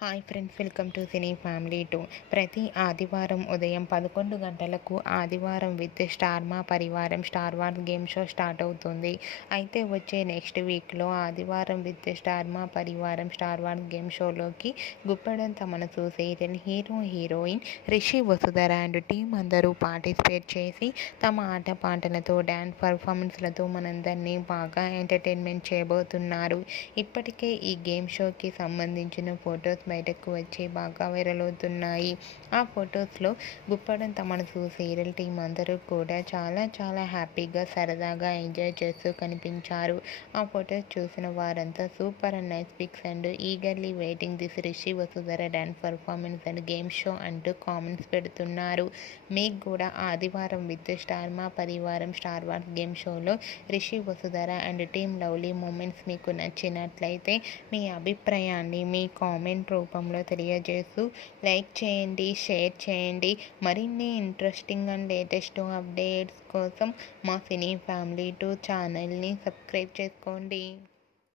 Hi friends, welcome to cine family 2. ప్రతి ఆదివారం ఉదయం 11 గంటలకు ఆదివారం విత్ స్టార్ మా పరివారం star Wars game show start అవుతుంది. అయితే వచ్చే నెక్స్ట్ వీక్లో ఆదివారం విత్ స్టార్ మా పరివారం స్టార్ వార్స్ గేమ్ షోలోకి గుప్పెడంత మనసు serial hero heroine Rishi Vasudhara and team అందరూ పార్టిసిపేట్ చేసి తమ ఆటపాటలతో డ్యాన్స్ పర్ఫార్మెన్స్లతో మనందరినీ బాగా ఎంటర్టైన్మెంట్ చేయబోతున్నారు. ఇప్పటికే ఈ గేమ్ షోకి సంబంధించిన ఫొటోస్ బయటకు వచ్చి బాగా వైరల్ అవుతున్నాయి. ఆ ఫొటోస్లో గుప్పడంత మనసు సీరియల్ టీం అందరూ కూడా చాలా హ్యాపీగా సరదాగా ఎంజాయ్ చేస్తూ కనిపించారు. ఆ ఫొటోస్ చూసిన వారంతా super and nice pics and eagerly waiting this Rishi Vasudhara dance performance and game show అంటూ కామెంట్స్ పెడుతున్నారు. మీకు కూడా ఆదివారం విత్ స్టార్ మా పరివారం స్టార్ వార్స్ గేమ్ షోలో Rishi Vasudhara and team lovely moments మీకు నచ్చినట్లయితే మీ అభిప్రాయాన్ని మీ కామెంట్ రూపంలో తెలియజేస్తూ లైక్ చేయండి, షేర్ చేయండి. మరిన్ని ఇంట్రెస్టింగ్ అండ్ లేటెస్ట్ అప్డేట్స్ కోసం మా సినీ ఫ్యామిలీ 2 ఛానల్ని సబ్స్క్రైబ్ చేసుకోండి.